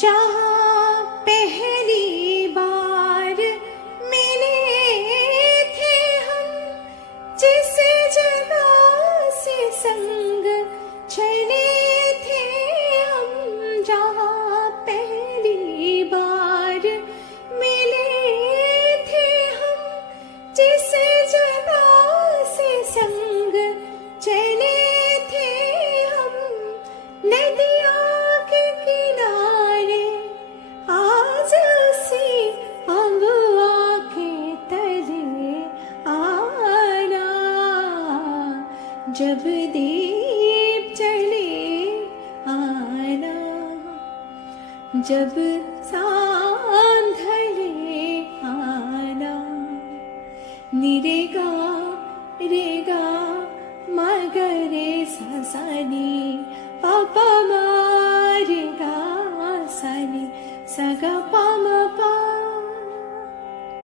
जहाँ पहली बार मिले थे हम, जिस जगह से संग चले थे हम, जहाँ पहली बार मिले थे हम, जिस जगह से संग चले थे हम, नदिया के किनारे आज से अब आके तले आना, जब दीप जले आना, जब सांझ ढले आना, निरेगा रेगा मगरे ससनी पापा मारेगा सनी सगा पामा पा